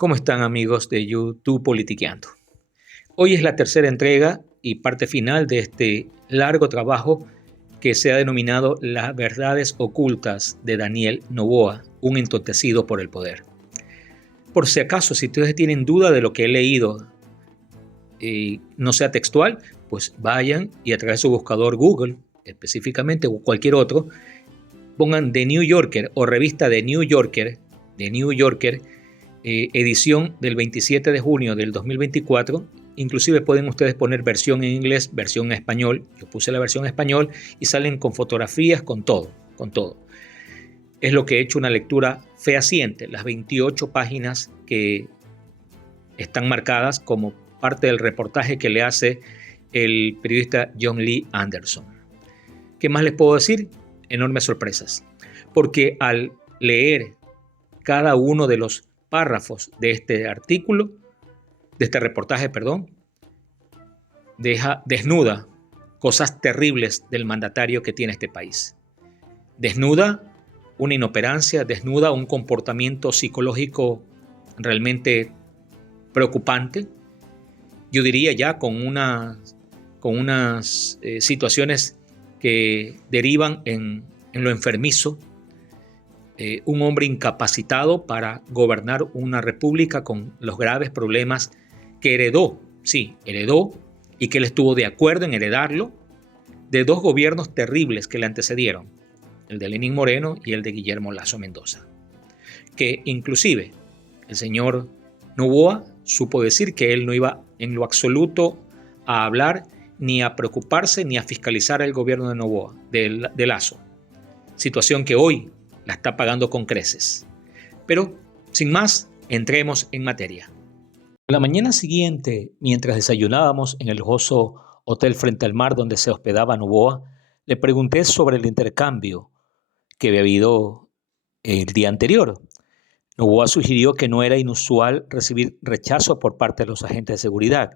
¿Cómo están amigos de YouTube Politiqueando? Hoy es la tercera entrega y parte final de este largo trabajo que se ha denominado Las verdades ocultas de Daniel Noboa, un entontecido por el poder. Por si acaso, si ustedes tienen duda de lo que he leído y no sea textual, pues vayan y a través de su buscador Google, específicamente o cualquier otro, pongan The New Yorker o revista The New Yorker, edición del 27 de junio del 2024. Inclusive pueden ustedes poner versión en inglés, versión en español. Yo puse la versión en español y salen con fotografías, con todo, con todo. Es lo que he hecho una lectura fehaciente, las 28 páginas que están marcadas como parte del reportaje que le hace el periodista John Lee Anderson. ¿Qué más les puedo decir? Enormes sorpresas, porque al leer cada uno de los párrafos de este artículo, de este reportaje, desnuda cosas terribles del mandatario que tiene este país. Desnuda una inoperancia, desnuda un comportamiento psicológico realmente preocupante. Yo diría ya con unas situaciones que derivan en lo enfermizo. Un hombre incapacitado para gobernar una república con los graves problemas que heredó y que él estuvo de acuerdo en heredarlo de dos gobiernos terribles que le antecedieron, el de Lenín Moreno y el de Guillermo Lasso Mendoza, que inclusive el señor Noboa supo decir que él no iba en lo absoluto a hablar ni a preocuparse ni a fiscalizar el gobierno de Noboa, de Lasso, situación que hoy la está pagando con creces. Pero, sin más, entremos en materia. La mañana siguiente, mientras desayunábamos en el lujoso hotel frente al mar donde se hospedaba Noboa, le pregunté sobre el intercambio que había habido el día anterior. Noboa sugirió que no era inusual recibir rechazo por parte de los agentes de seguridad.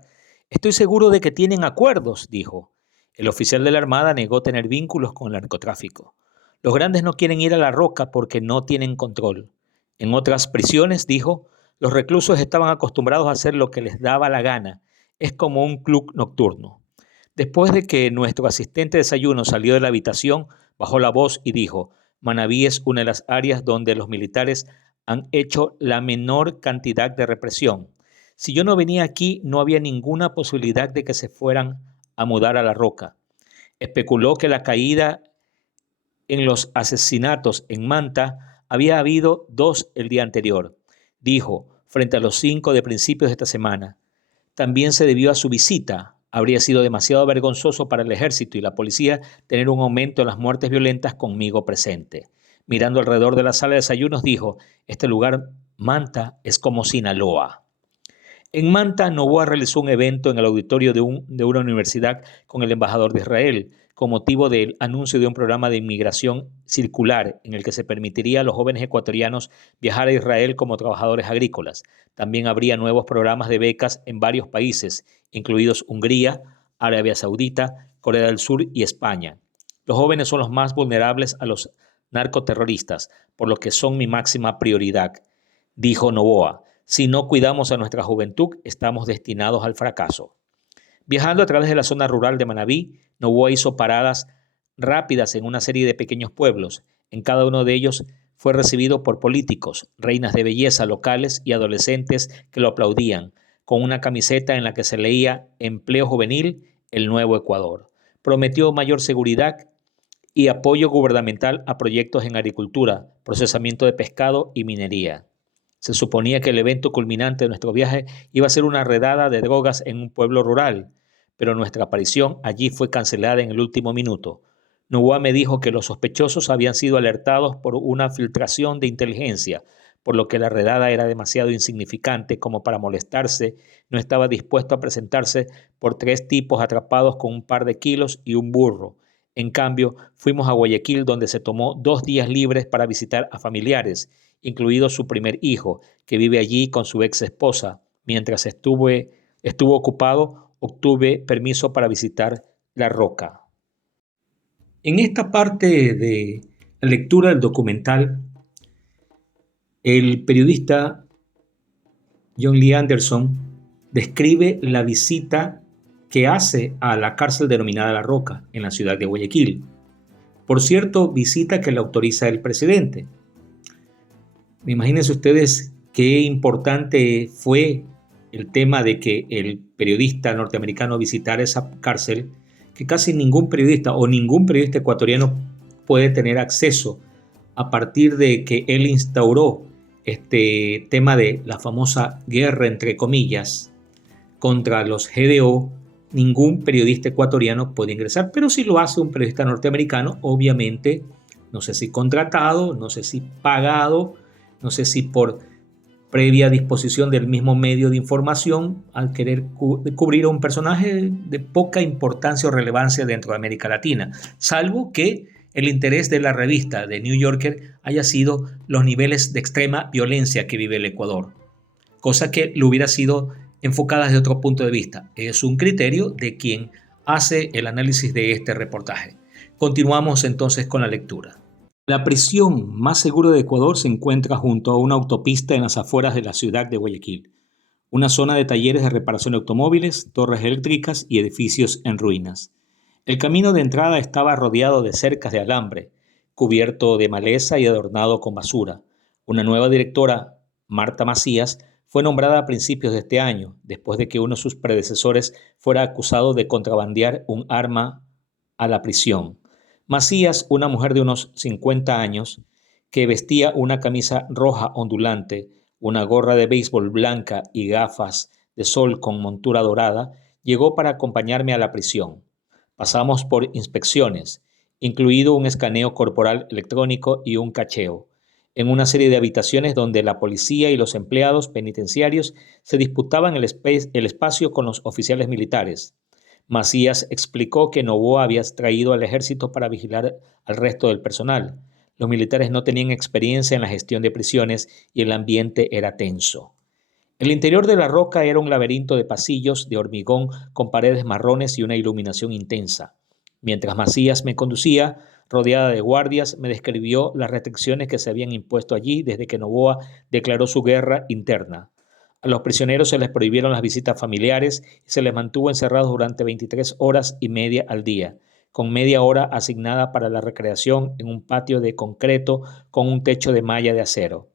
Estoy seguro de que tienen acuerdos, dijo. El oficial de la Armada negó tener vínculos con el narcotráfico. Los grandes no quieren ir a La Roca porque no tienen control. En otras prisiones, dijo, los reclusos estaban acostumbrados a hacer lo que les daba la gana. Es como un club nocturno. Después de que nuestro asistente de desayuno salió de la habitación, bajó la voz y dijo, Manabí es una de las áreas donde los militares han hecho la menor cantidad de represión. Si yo no venía aquí, no había ninguna posibilidad de que se fueran a mudar a La Roca. Especuló que la caída en los asesinatos en Manta había habido 2 el día anterior. Dijo, frente a los 5 de principios de esta semana. También se debió a su visita. Habría sido demasiado vergonzoso para el ejército y la policía tener un aumento en las muertes violentas conmigo presente. Mirando alrededor de la sala de desayunos dijo, este lugar, Manta, es como Sinaloa. En Manta, Noboa realizó un evento en el auditorio de una universidad con el embajador de Israel, con motivo del anuncio de un programa de inmigración circular en el que se permitiría a los jóvenes ecuatorianos viajar a Israel como trabajadores agrícolas. También habría nuevos programas de becas en varios países, incluidos Hungría, Arabia Saudita, Corea del Sur y España. Los jóvenes son los más vulnerables a los narcoterroristas, por lo que son mi máxima prioridad, dijo Noboa. Si no cuidamos a nuestra juventud, estamos destinados al fracaso. Viajando a través de la zona rural de Manabí, Noboa hizo paradas rápidas en una serie de pequeños pueblos. En cada uno de ellos fue recibido por políticos, reinas de belleza locales y adolescentes que lo aplaudían, con una camiseta en la que se leía Empleo Juvenil, el Nuevo Ecuador. Prometió mayor seguridad y apoyo gubernamental a proyectos en agricultura, procesamiento de pescado y minería. Se suponía que el evento culminante de nuestro viaje iba a ser una redada de drogas en un pueblo rural, pero nuestra aparición allí fue cancelada en el último minuto. Noboa me dijo que los sospechosos habían sido alertados por una filtración de inteligencia, por lo que la redada era demasiado insignificante como para molestarse. No estaba dispuesto a presentarse por 3 tipos atrapados con un par de kilos y un burro. En cambio, fuimos a Guayaquil, donde se tomó 2 días libres para visitar a familiares, incluido su primer hijo, que vive allí con su ex esposa. Mientras estuvo ocupado, obtuve permiso para visitar La Roca. En esta parte de la lectura del documental, el periodista John Lee Anderson, describe la visita que hace a la cárcel denominada La Roca en la ciudad de Guayaquil. Por cierto, visita que la autoriza el presidente. Imagínense ustedes qué importante fue el tema de que el periodista norteamericano visitara esa cárcel, que casi ningún periodista o ningún periodista ecuatoriano puede tener acceso a partir de que él instauró este tema de la famosa guerra, entre comillas, contra los GDO. Ningún periodista ecuatoriano puede ingresar, pero si lo hace un periodista norteamericano, obviamente, no sé si contratado, no sé si pagado, no sé si por previa disposición del mismo medio de información, al querer cubrir a un personaje de poca importancia o relevancia dentro de América Latina, salvo que el interés de la revista de New Yorker haya sido los niveles de extrema violencia que vive el Ecuador, cosa que le hubiera sido enfocada desde otro punto de vista. Es un criterio de quien hace el análisis de este reportaje. Continuamos entonces con la lectura. La prisión más segura de Ecuador se encuentra junto a una autopista en las afueras de la ciudad de Guayaquil, una zona de talleres de reparación de automóviles, torres eléctricas y edificios en ruinas. El camino de entrada estaba rodeado de cercas de alambre, cubierto de maleza y adornado con basura. Una nueva directora, Marta Macías, fue nombrada a principios de este año, después de que uno de sus predecesores fuera acusado de contrabandear un arma a la prisión. Macías, una mujer de unos 50 años, que vestía una camisa roja ondulante, una gorra de béisbol blanca y gafas de sol con montura dorada, llegó para acompañarme a la prisión. Pasamos por inspecciones, incluido un escaneo corporal electrónico y un cacheo, en una serie de habitaciones donde la policía y los empleados penitenciarios se disputaban el espacio con los oficiales militares. Macías explicó que Noboa había traído al ejército para vigilar al resto del personal. Los militares no tenían experiencia en la gestión de prisiones y el ambiente era tenso. El interior de La Roca era un laberinto de pasillos de hormigón con paredes marrones y una iluminación intensa. Mientras Macías me conducía, rodeada de guardias, me describió las restricciones que se habían impuesto allí desde que Noboa declaró su guerra interna. A los prisioneros se les prohibieron las visitas familiares y se les mantuvo encerrados durante 23 horas y media al día, con media hora asignada para la recreación en un patio de concreto con un techo de malla de acero.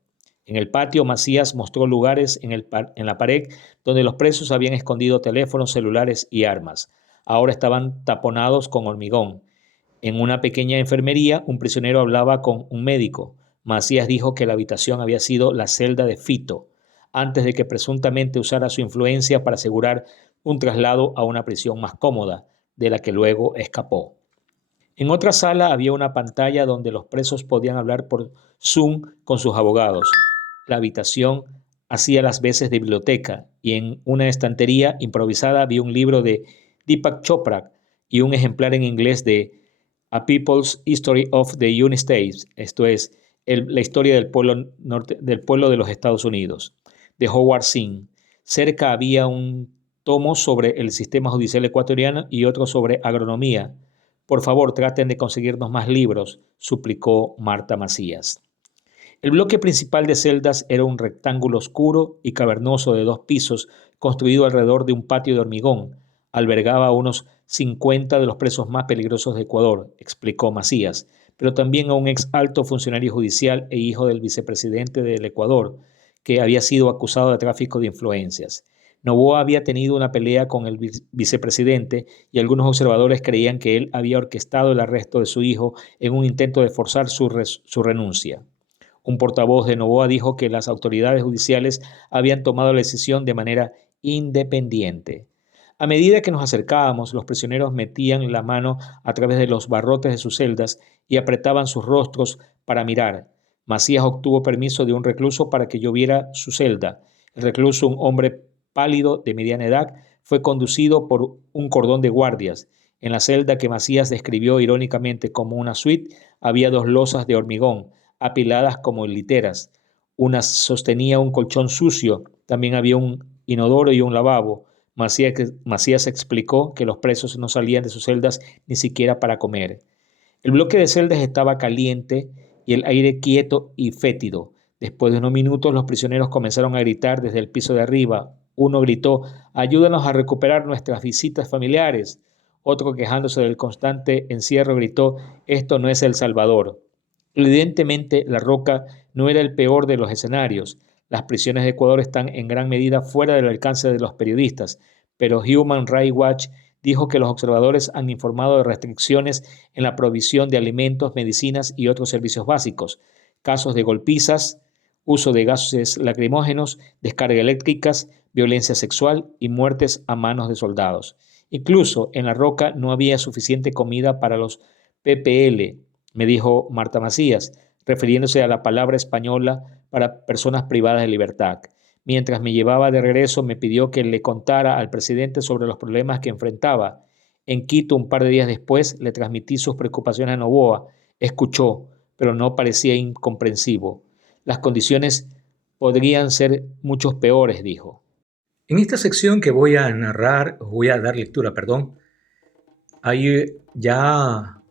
En el patio, Macías mostró lugares en la pared donde los presos habían escondido teléfonos celulares y armas. Ahora estaban taponados con hormigón. En una pequeña enfermería, un prisionero hablaba con un médico. Macías dijo que la habitación había sido la celda de Fito, antes de que presuntamente usara su influencia para asegurar un traslado a una prisión más cómoda, de la que luego escapó. En otra sala había una pantalla donde los presos podían hablar por Zoom con sus abogados. La habitación hacía las veces de biblioteca y en una estantería improvisada había un libro de Deepak Chopra y un ejemplar en inglés de A People's History of the United States, esto es, la historia del pueblo de los Estados Unidos, de Howard Zinn. Cerca había un tomo sobre el sistema judicial ecuatoriano y otro sobre agronomía. Por favor, traten de conseguirnos más libros, suplicó Marta Macías. El bloque principal de celdas era un rectángulo oscuro y cavernoso de 2 pisos, construido alrededor de un patio de hormigón. Albergaba a unos 50 de los presos más peligrosos de Ecuador, explicó Macías, pero también a un ex alto funcionario judicial e hijo del vicepresidente del Ecuador, que había sido acusado de tráfico de influencias. Noboa había tenido una pelea con el vicepresidente y algunos observadores creían que él había orquestado el arresto de su hijo en un intento de forzar su renuncia. Un portavoz de Noboa dijo que las autoridades judiciales habían tomado la decisión de manera independiente. A medida que nos acercábamos, los prisioneros metían la mano a través de los barrotes de sus celdas y apretaban sus rostros para mirar. Macías obtuvo permiso de un recluso para que yo viera su celda. El recluso, un hombre pálido de mediana edad, fue conducido por un cordón de guardias. En la celda que Macías describió irónicamente como una suite, había 2 losas de hormigón, apiladas como en literas. Una sostenía un colchón sucio, también había un inodoro y un lavabo. Macías explicó que los presos no salían de sus celdas ni siquiera para comer. El bloque de celdas estaba caliente y el aire quieto y fétido. Después de unos minutos, los prisioneros comenzaron a gritar desde el piso de arriba. Uno gritó: «Ayúdanos a recuperar nuestras visitas familiares». Otro, quejándose del constante encierro, gritó: «Esto no es El Salvador». Evidentemente, La Roca no era el peor de los escenarios. Las prisiones de Ecuador están en gran medida fuera del alcance de los periodistas, pero Human Rights Watch dijo que los observadores han informado de restricciones en la provisión de alimentos, medicinas y otros servicios básicos, casos de golpizas, uso de gases lacrimógenos, descargas eléctricas, violencia sexual y muertes a manos de soldados. Incluso en La Roca no había suficiente comida para los PPL, me dijo Marta Macías, refiriéndose a la palabra española para personas privadas de libertad. Mientras me llevaba de regreso, me pidió que le contara al presidente sobre los problemas que enfrentaba. En Quito, un par de días después, le transmití sus preocupaciones a Noboa. Escuchó, pero no parecía incomprensivo. Las condiciones podrían ser muchos peores, dijo. En esta sección que voy a narrar, voy a dar lectura, hay ya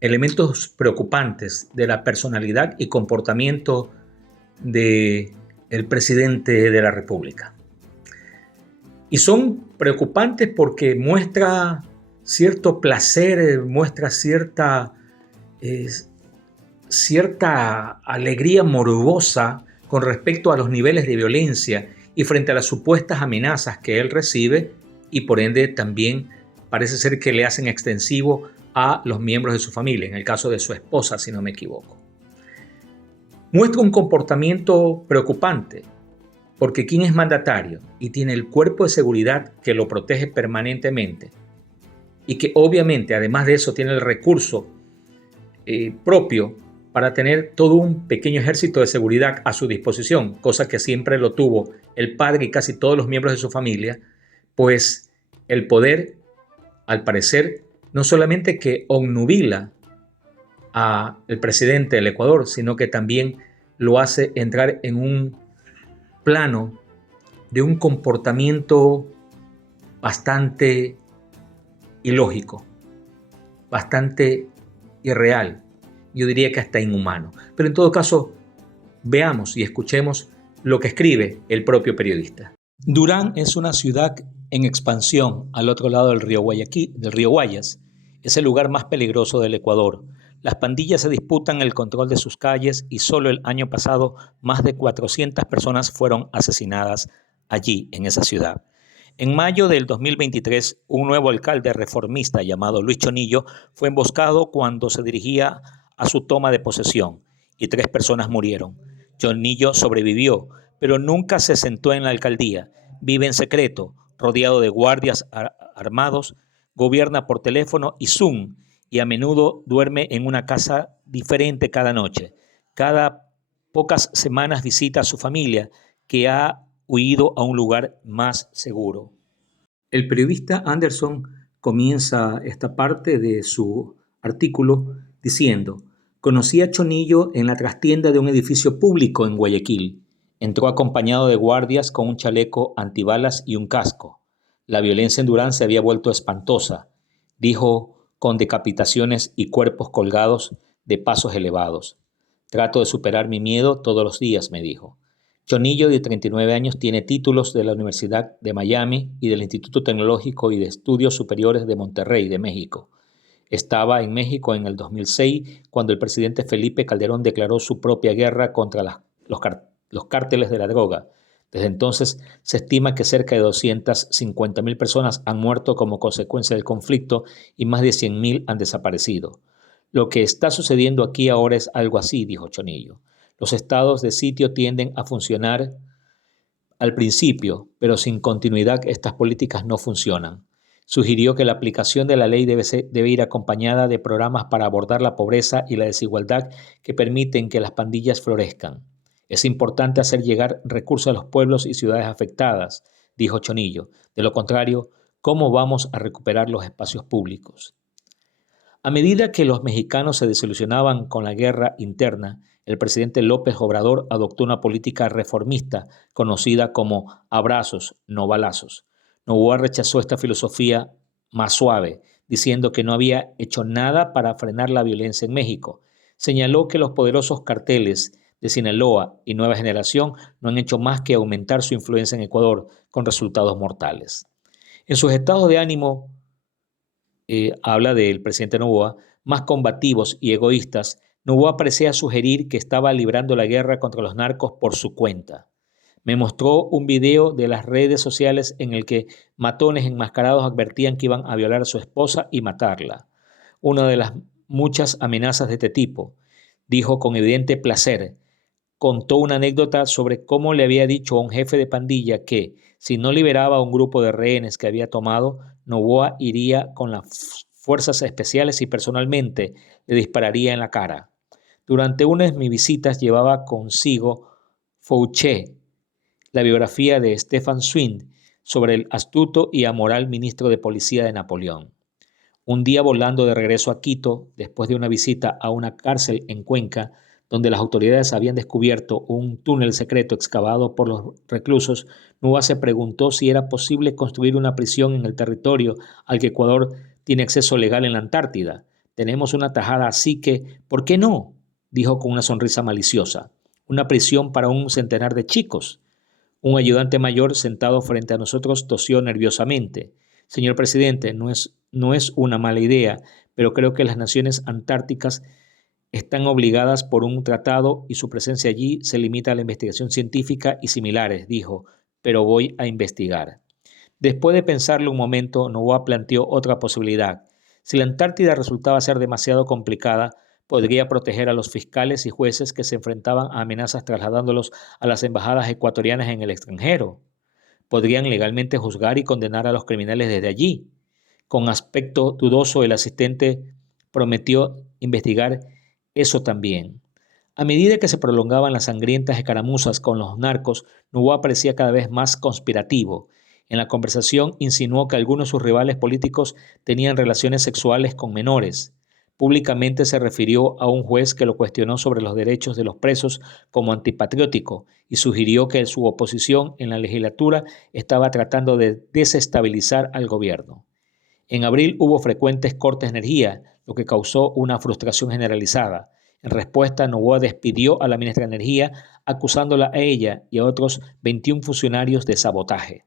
elementos preocupantes de la personalidad y comportamiento del presidente de la República. Y son preocupantes porque muestra cierto placer, muestra cierta alegría morbosa con respecto a los niveles de violencia y frente a las supuestas amenazas que él recibe, y por ende también parece ser que le hacen extensivo a los miembros de su familia, en el caso de su esposa, si no me equivoco. Muestra un comportamiento preocupante, porque quien es mandatario y tiene el cuerpo de seguridad que lo protege permanentemente, y que obviamente además de eso tiene el recurso propio para tener todo un pequeño ejército de seguridad a su disposición, cosa que siempre lo tuvo el padre y casi todos los miembros de su familia, pues el poder, al parecer, no solamente que obnubila al presidente del Ecuador, sino que también lo hace entrar en un plano de un comportamiento bastante ilógico, bastante irreal, yo diría que hasta inhumano. Pero en todo caso, veamos y escuchemos lo que escribe el propio periodista. Durán es una ciudad en expansión al otro lado del río Guayas. Es el lugar más peligroso del Ecuador. Las pandillas se disputan el control de sus calles y solo el año pasado más de 400 personas fueron asesinadas allí, en esa ciudad. En mayo del 2023, un nuevo alcalde reformista llamado Luis Chonillo fue emboscado cuando se dirigía a su toma de posesión y 3 personas murieron. Chonillo sobrevivió, pero nunca se sentó en la alcaldía. Vive en secreto, rodeado de guardias armados, gobierna por teléfono y Zoom, y a menudo duerme en una casa diferente cada noche. Cada pocas semanas visita a su familia, que ha huido a un lugar más seguro. El periodista Anderson comienza esta parte de su artículo diciendo: conocí a Chonillo en la trastienda de un edificio público en Guayaquil. Entró acompañado de guardias con un chaleco antibalas y un casco. La violencia en Durán se había vuelto espantosa, dijo, con decapitaciones y cuerpos colgados de pasos elevados. Trato de superar mi miedo todos los días, me dijo. Chonillo, de 39 años, tiene títulos de la Universidad de Miami y del Instituto Tecnológico y de Estudios Superiores de Monterrey, de México. Estaba en México en el 2006, cuando el presidente Felipe Calderón declaró su propia guerra contra los cárteles de la droga. Desde entonces, se estima que cerca de 250,000 personas han muerto como consecuencia del conflicto y más de 100,000 han desaparecido. Lo que está sucediendo aquí ahora es algo así, dijo Chonillo. Los estados de sitio tienden a funcionar al principio, pero sin continuidad estas políticas no funcionan. Sugirió que la aplicación de la ley debe ir acompañada de programas para abordar la pobreza y la desigualdad que permiten que las pandillas florezcan. Es importante hacer llegar recursos a los pueblos y ciudades afectadas, dijo Chonillo. De lo contrario, ¿cómo vamos a recuperar los espacios públicos? A medida que los mexicanos se desilusionaban con la guerra interna, el presidente López Obrador adoptó una política reformista conocida como abrazos, no balazos. Noboa rechazó esta filosofía más suave, diciendo que no había hecho nada para frenar la violencia en México. Señaló que los poderosos carteles de Sinaloa y Nueva Generación no han hecho más que aumentar su influencia en Ecuador con resultados mortales. En sus estados de ánimo, habla del presidente Noboa, más combativos y egoístas, Noboa parecía sugerir que estaba librando la guerra contra los narcos por su cuenta. Me mostró un video de las redes sociales en el que matones enmascarados advertían que iban a violar a su esposa y matarla. Una de las muchas amenazas de este tipo, dijo con evidente placer. Contó una anécdota sobre cómo le había dicho a un jefe de pandilla que, si no liberaba a un grupo de rehenes que había tomado, Noboa iría con las fuerzas especiales y personalmente le dispararía en la cara. Durante una de mis visitas llevaba consigo Fouché, la biografía de Stefan Zweig sobre el astuto y amoral ministro de policía de Napoleón. Un día volando de regreso a Quito, después de una visita a una cárcel en Cuenca, donde las autoridades habían descubierto un túnel secreto excavado por los reclusos, Noboa se preguntó si era posible construir una prisión en el territorio al que Ecuador tiene acceso legal en la Antártida. Tenemos una tajada así que, ¿por qué no?, dijo con una sonrisa maliciosa. Una prisión para un centenar de chicos. Un ayudante mayor sentado frente a nosotros tosió nerviosamente. Señor presidente, no es una mala idea, pero creo que las naciones antárticas están obligadas por un tratado y su presencia allí se limita a la investigación científica y similares, dijo, pero voy a investigar. Después de pensarlo un momento, Noboa planteó otra posibilidad. Si la Antártida resultaba ser demasiado complicada, podría proteger a los fiscales y jueces que se enfrentaban a amenazas trasladándolos a las embajadas ecuatorianas en el extranjero. Podrían legalmente juzgar y condenar a los criminales desde allí. Con aspecto dudoso, el asistente prometió investigar eso también. A medida que se prolongaban las sangrientas escaramuzas con los narcos, Noboa parecía cada vez más conspirativo. En la conversación insinuó que algunos de sus rivales políticos tenían relaciones sexuales con menores. Públicamente se refirió a un juez que lo cuestionó sobre los derechos de los presos como antipatriótico y sugirió que su oposición en la legislatura estaba tratando de desestabilizar al gobierno. En abril hubo frecuentes cortes de energía, lo que causó una frustración generalizada. En respuesta, Noboa despidió a la ministra de Energía, acusándola a ella y a otros 21 funcionarios de sabotaje.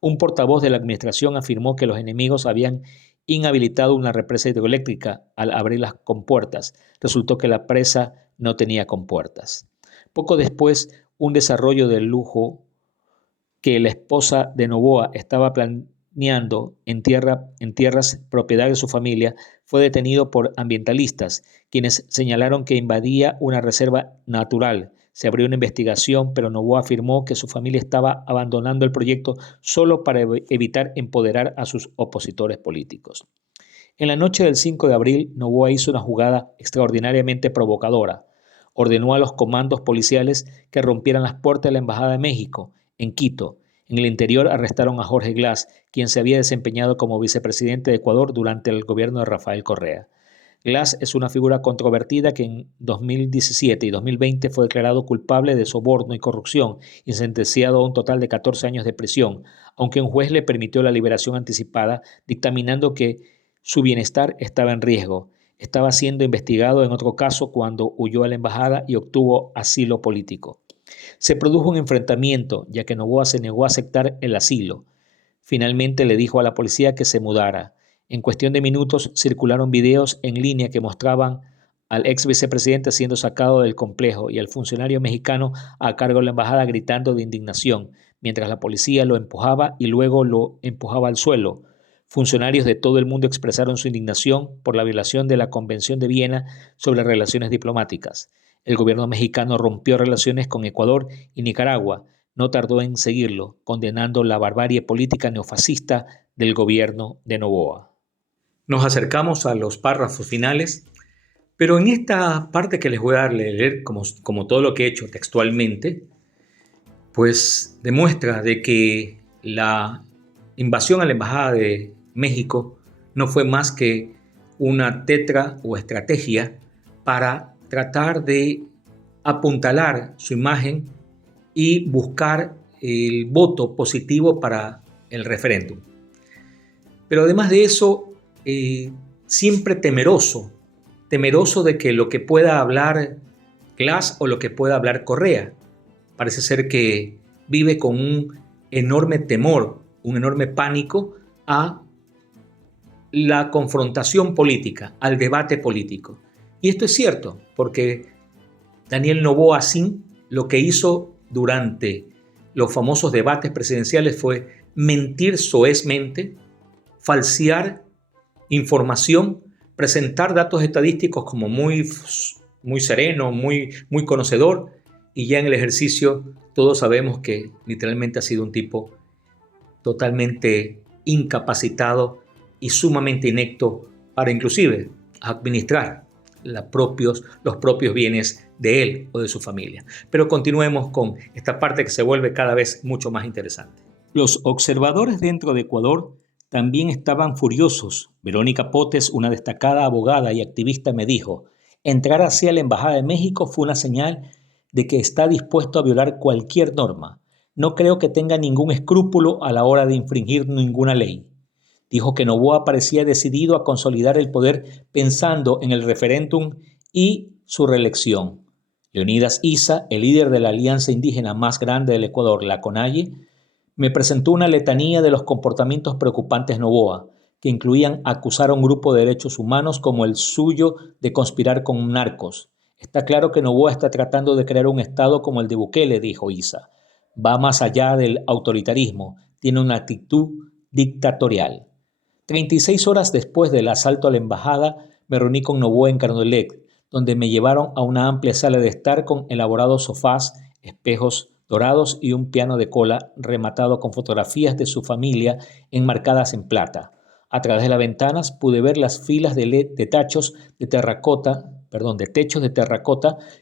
Un portavoz de la administración afirmó que los enemigos habían inhabilitado una represa hidroeléctrica al abrir las compuertas. Resultó que la presa no tenía compuertas. Poco después, un desarrollo de lujo que la esposa de Noboa estaba planeando en tierras propiedad de su familia fue detenido por ambientalistas, quienes señalaron que invadía una reserva natural. Se abrió una investigación, pero Noboa afirmó que su familia estaba abandonando el proyecto solo para evitar empoderar a sus opositores políticos. En la noche del 5 de abril, Noboa hizo una jugada extraordinariamente provocadora. Ordenó a los comandos policiales que rompieran las puertas de la Embajada de México en Quito. En el interior arrestaron a Jorge Glass, quien se había desempeñado como vicepresidente de Ecuador durante el gobierno de Rafael Correa. Glass es una figura controvertida que en 2017 y 2020 fue declarado culpable de soborno y corrupción y sentenciado a un total de 14 años de prisión, aunque un juez le permitió la liberación anticipada, dictaminando que su bienestar estaba en riesgo. Estaba siendo investigado en otro caso cuando huyó a la embajada y obtuvo asilo político. Se produjo un enfrentamiento, ya que Noboa se negó a aceptar el asilo. Finalmente le dijo a la policía que se mudara. En cuestión de minutos circularon videos en línea que mostraban al ex vicepresidente siendo sacado del complejo y al funcionario mexicano a cargo de la embajada gritando de indignación, mientras la policía lo empujaba y luego lo empujaba al suelo. Funcionarios de todo el mundo expresaron su indignación por la violación de la Convención de Viena sobre relaciones diplomáticas. El gobierno mexicano rompió relaciones con Ecuador y Nicaragua. No tardó en seguirlo, condenando la barbarie política neofascista del gobierno de Noboa. Nos acercamos a los párrafos finales, pero en esta parte que les voy a leer, como todo lo que he hecho textualmente, pues demuestra de que la invasión a la Embajada de México no fue más que una tetra o estrategia para tratar de apuntalar su imagen y buscar el voto positivo para el referéndum. Pero además de eso, siempre temeroso de que lo que pueda hablar Glass o lo que pueda hablar Correa. Parece ser que vive con un enorme temor, un enorme pánico a la confrontación política, al debate político. Y esto es cierto, porque Daniel Noboa Sin lo que hizo durante los famosos debates presidenciales fue mentir soezmente, falsear información, presentar datos estadísticos como muy sereno, muy conocedor, y ya en el ejercicio todos sabemos que literalmente ha sido un tipo totalmente incapacitado y sumamente inepto para inclusive administrar los propios bienes de él o de su familia. Pero continuemos con esta parte que se vuelve cada vez mucho más interesante. Los observadores dentro de Ecuador también estaban furiosos. Verónica Potes, una destacada abogada y activista, me dijo: entrar hacia la Embajada de México fue una señal de que está dispuesto a violar cualquier norma. No creo que tenga ningún escrúpulo a la hora de infringir ninguna ley. Dijo que Noboa parecía decidido a consolidar el poder pensando en el referéndum y su reelección. Leonidas Issa, el líder de la alianza indígena más grande del Ecuador, la CONAIE, me presentó una letanía de los comportamientos preocupantes de Noboa, que incluían acusar a un grupo de derechos humanos como el suyo de conspirar con narcos. Está claro que Noboa está tratando de crear un estado como el de Bukele, dijo Issa. Va más allá del autoritarismo, tiene una actitud dictatorial. 36 horas después del asalto a la embajada, me reuní con Noboa en Carondelet, donde me llevaron a una amplia sala de estar con elaborados sofás, espejos dorados y un piano de cola rematado con fotografías de su familia enmarcadas en plata. A través de las ventanas pude ver las filas de techos de terracota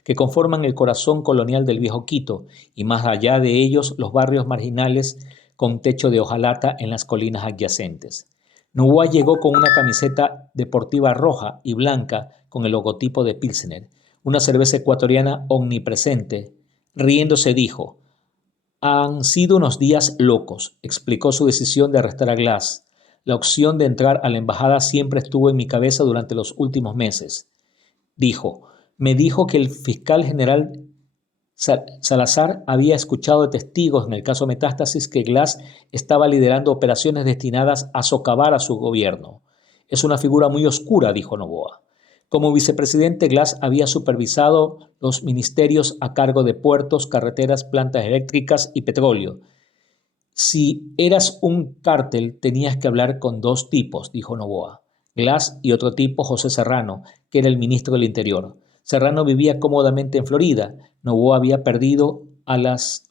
que conforman el corazón colonial del viejo Quito, y más allá de ellos los barrios marginales con techo de hojalata en las colinas adyacentes. Noboa llegó con una camiseta deportiva roja y blanca con el logotipo de Pilsener, una cerveza ecuatoriana omnipresente. Riéndose dijo: han sido unos días locos. Explicó su decisión de arrestar a Glass. La opción de entrar a la embajada siempre estuvo en mi cabeza durante los últimos meses. Dijo: me dijo que el fiscal general Salazar había escuchado de testigos en el caso Metástasis que Glass estaba liderando operaciones destinadas a socavar a su gobierno. Es una figura muy oscura, dijo Noboa. Como vicepresidente, Glass había supervisado los ministerios a cargo de puertos, carreteras, plantas eléctricas y petróleo. Si eras un cártel, tenías que hablar con dos tipos, dijo Noboa. Glass y otro tipo, José Serrano, que era el ministro del Interior. Serrano vivía cómodamente en Florida. Noboa había pedido a las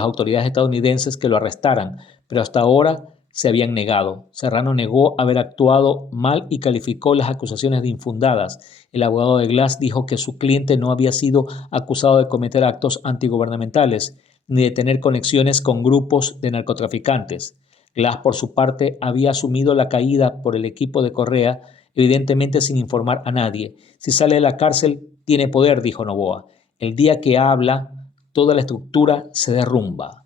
autoridades estadounidenses que lo arrestaran, pero hasta ahora se habían negado. Serrano negó haber actuado mal y calificó las acusaciones de infundadas. El abogado de Glass dijo que su cliente no había sido acusado de cometer actos antigubernamentales ni de tener conexiones con grupos de narcotraficantes. Glass, por su parte, había asumido la caída por el equipo de Correa, evidentemente sin informar a nadie. Si sale de la cárcel, tiene poder, dijo Noboa. El día que habla, toda la estructura se derrumba.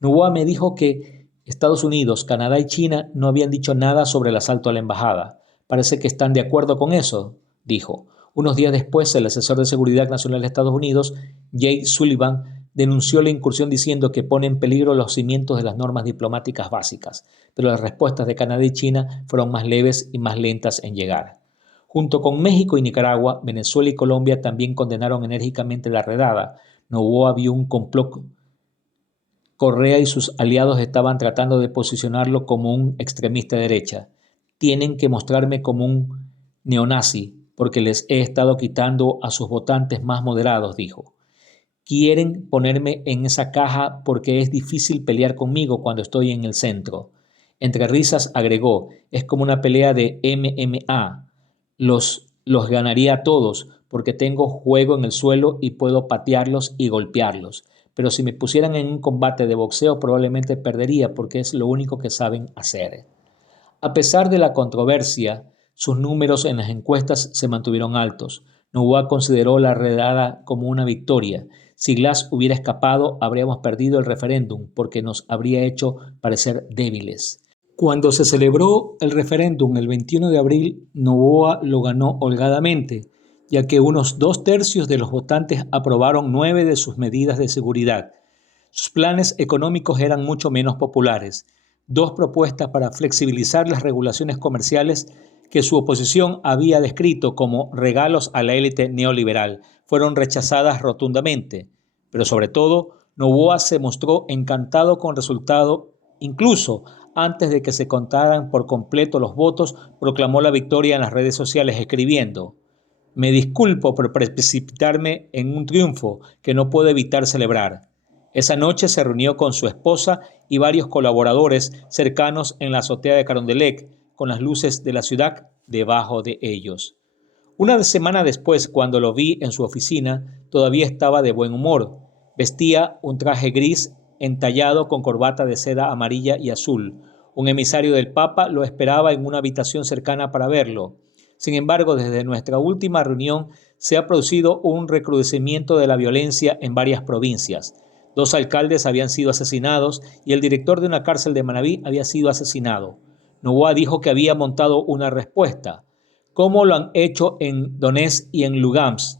Noboa me dijo que Estados Unidos, Canadá y China no habían dicho nada sobre el asalto a la embajada. Parece que están de acuerdo con eso, dijo. Unos días después, el asesor de Seguridad Nacional de Estados Unidos, Jake Sullivan, denunció la incursión diciendo que pone en peligro los cimientos de las normas diplomáticas básicas, pero las respuestas de Canadá y China fueron más leves y más lentas en llegar. Junto con México y Nicaragua, Venezuela y Colombia también condenaron enérgicamente la redada. Noboa vio un complot. Correa y sus aliados estaban tratando de posicionarlo como un extremista de derecha. Tienen que mostrarme como un neonazi, porque les he estado quitando a sus votantes más moderados, dijo. Quieren ponerme en esa caja porque es difícil pelear conmigo cuando estoy en el centro. Entre risas agregó: es como una pelea de MMA. Los ganaría a todos porque tengo juego en el suelo y puedo patearlos y golpearlos. Pero si me pusieran en un combate de boxeo probablemente perdería porque es lo único que saben hacer. A pesar de la controversia, sus números en las encuestas se mantuvieron altos. Noboa consideró la redada como una victoria. Si Glass hubiera escapado, habríamos perdido el referéndum porque nos habría hecho parecer débiles. Cuando se celebró el referéndum el 21 de abril, Noboa lo ganó holgadamente. ya que unos 2/3 de los votantes aprobaron 9 de sus medidas de seguridad. Sus planes económicos eran mucho menos populares. 2 propuestas para flexibilizar las regulaciones comerciales que su oposición había descrito como regalos a la élite neoliberal fueron rechazadas rotundamente. Pero sobre todo, Noboa se mostró encantado con el resultado. Incluso antes de que se contaran por completo los votos, proclamó la victoria en las redes sociales escribiendo: "Me disculpo por precipitarme en un triunfo que no puedo evitar celebrar". Esa noche se reunió con su esposa y varios colaboradores cercanos en la azotea de Carondelet, con las luces de la ciudad debajo de ellos. Una semana después, cuando lo vi en su oficina, todavía estaba de buen humor. Vestía un traje gris entallado con corbata de seda amarilla y azul. Un emisario del Papa lo esperaba en una habitación cercana para verlo. Sin embargo, desde nuestra última reunión se ha producido un recrudecimiento de la violencia en varias provincias. 2 alcaldes habían sido asesinados y el director de una cárcel de Manabí había sido asesinado. Noboa dijo que había montado una respuesta. ¿Cómo lo han hecho en Donetsk y en Lugansk?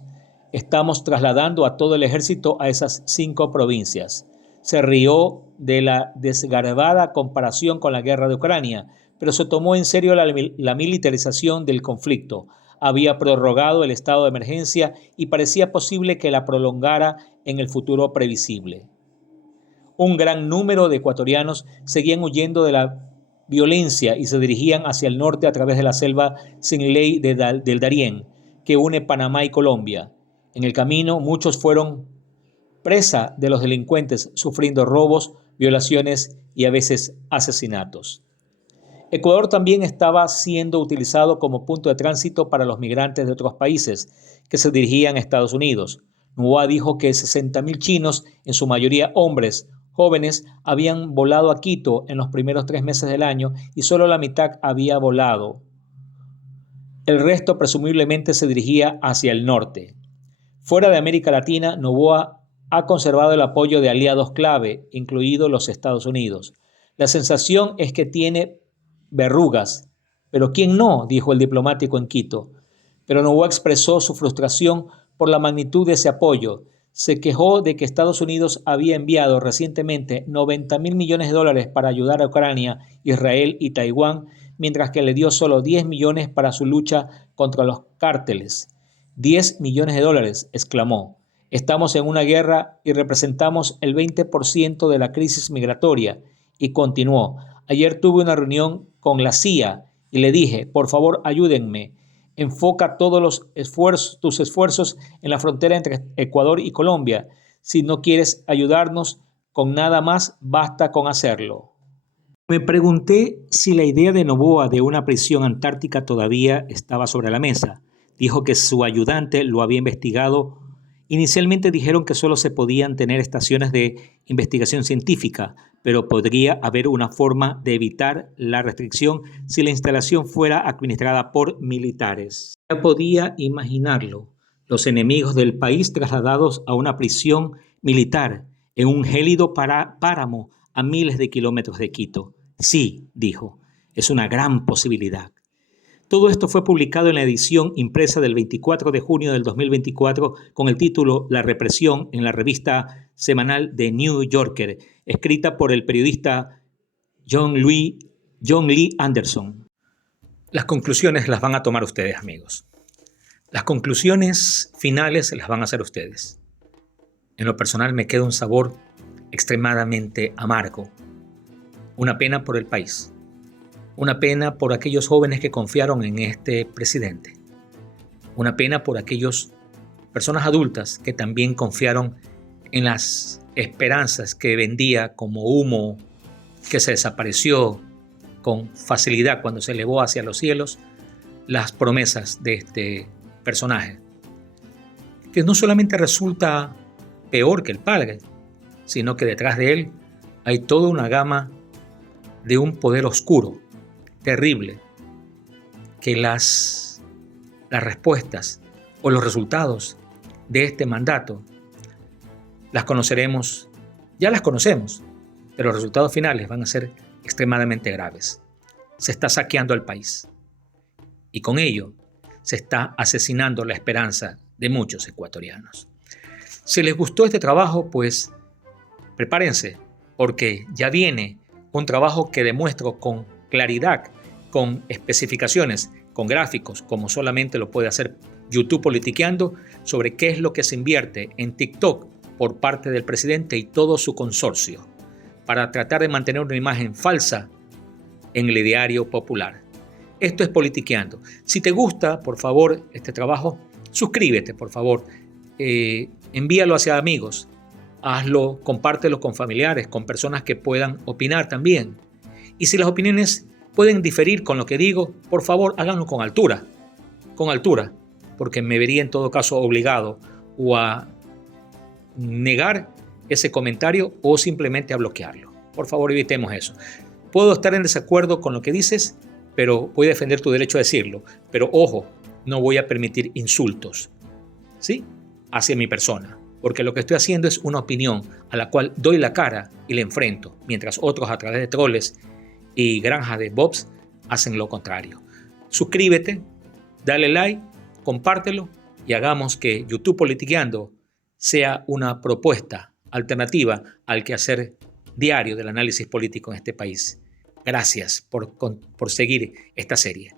Estamos trasladando a todo el ejército a esas 5 provincias. Se rió de la desgarbada comparación con la guerra de Ucrania, pero se tomó en serio la militarización del conflicto. Había prorrogado el estado de emergencia y parecía posible que la prolongara en el futuro previsible. Un gran número de ecuatorianos seguían huyendo de la violencia y se dirigían hacia el norte a través de la selva sin ley del Darién, que une Panamá y Colombia. En el camino, muchos fueron presa de los delincuentes, sufriendo robos, violaciones y a veces asesinatos. Ecuador también estaba siendo utilizado como punto de tránsito para los migrantes de otros países que se dirigían a Estados Unidos. Noboa dijo que 60.000 chinos, en su mayoría hombres jóvenes, habían volado a Quito en los primeros 3 meses del año y solo la mitad había volado. El resto presumiblemente se dirigía hacia el norte. Fuera de América Latina, Noboa ha conservado el apoyo de aliados clave, incluidos los Estados Unidos. La sensación es que tiene verrugas. ¿Pero quién no?, dijo el diplomático en Quito. Pero Noboa expresó su frustración por la magnitud de ese apoyo. Se quejó de que Estados Unidos había enviado recientemente $90.000 millones para ayudar a Ucrania, Israel y Taiwán, mientras que le dio solo $10 millones para su lucha contra los cárteles. $10 millones, exclamó. Estamos en una guerra y representamos el 20% de la crisis migratoria. Y continuó: ayer tuve una reunión con la CIA y le dije, por favor, ayúdenme. Enfoca todos tus esfuerzos en la frontera entre Ecuador y Colombia. Si no quieres ayudarnos con nada más, basta con hacerlo. Me pregunté si la idea de Noboa de una prisión antártica todavía estaba sobre la mesa. Dijo que su ayudante lo había investigado. Inicialmente dijeron que solo se podían tener estaciones de investigación científica, pero podría haber una forma de evitar la restricción si la instalación fuera administrada por militares. Ya podía imaginarlo, los enemigos del país trasladados a una prisión militar en un gélido páramo a miles de kilómetros de Quito. Sí, dijo, es una gran posibilidad. Todo esto fue publicado en la edición impresa del 24 de junio del 2024 con el título La represión en la revista semanal The New Yorker, escrita por el periodista John Lee Anderson. Las conclusiones las van a tomar ustedes, amigos. Las conclusiones finales las van a hacer ustedes. En lo personal me queda un sabor extremadamente amargo. Una pena por el país. Una pena por aquellos jóvenes que confiaron en este presidente. Una pena por aquellas personas adultas que también confiaron en las esperanzas que vendía como humo que se desapareció con facilidad cuando se elevó hacia los cielos, las promesas de este personaje, que no solamente resulta peor que el padre, sino que detrás de él hay toda una gama de un poder oscuro, terrible, que las respuestas o los resultados de este mandato las conoceremos, ya las conocemos, pero los resultados finales van a ser extremadamente graves. Se está saqueando al país y con ello se está asesinando la esperanza de muchos ecuatorianos. Si les gustó este trabajo, pues prepárense, porque ya viene un trabajo que demuestro con claridad, con especificaciones, con gráficos, como solamente lo puede hacer YouTube Politiqueando, sobre qué es lo que se invierte en TikTok por parte del presidente y todo su consorcio, para tratar de mantener una imagen falsa en el ideario popular. Esto es Politiqueando. Si te gusta, por favor, este trabajo, suscríbete, por favor. Envíalo hacia amigos. Hazlo, compártelo con familiares, con personas que puedan opinar también. Y si las opiniones pueden diferir con lo que digo, por favor, háganlo con altura, porque me vería en todo caso obligado o a negar ese comentario o simplemente a bloquearlo. Por favor, evitemos eso. Puedo estar en desacuerdo con lo que dices, pero voy a defender tu derecho a decirlo. Pero ojo, no voy a permitir insultos, ¿sí?, hacia mi persona, porque lo que estoy haciendo es una opinión a la cual doy la cara y la enfrento, mientras otros a través de troles y granjas de bobs hacen lo contrario. Suscríbete, dale like, compártelo y hagamos que YouTube Politiqueando sea una propuesta alternativa al quehacer diario del análisis político en este país. Gracias por seguir esta serie.